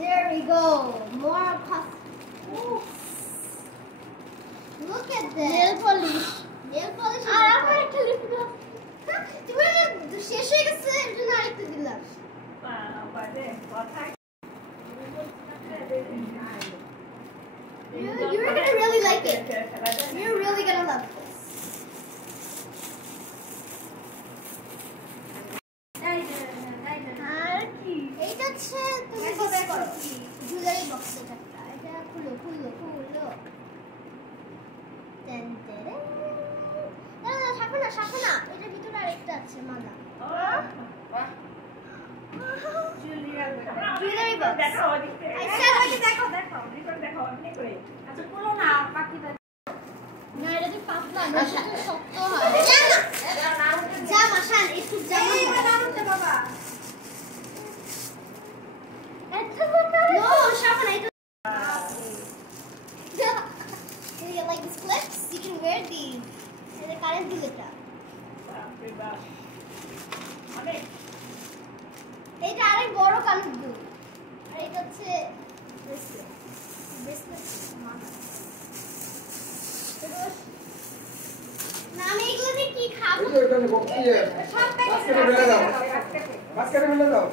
There we go. More puff. Look at this. Nail polish. Nail polish. আমার একটা lip gloss. তুমি শেষ হয়ে গেছে এর জন্য আরেকটা দিলাম। বাজে কথা। You're gonna really like it. You're really gonna love this. এটা হচ্ছে তুমি দেখো জুয়েলারি বক্স এটা খুলো সাথে না এটার ভিতরে আরেকটা আছে মালা জুয়েলারি বক্স দেখো দেখো আপনি করে আচ্ছা খুলো না বাকিটা না এটা তো পাতলা না এটা শক্ত হয় জামা শান একটু জামা নামতে বাবা No, Shabana, you like these clips? You can wear these. And the current do it up. এটা আরেক বড় কানের দুল আর এটা হচ্ছে ব্রেসলেট না আমি এগুলো দিয়ে কি খাবো এই যে ওখানে বক্স দিয়ে বাস্কেটে ফেলে দাও বাস্কেটে ফেলে দাও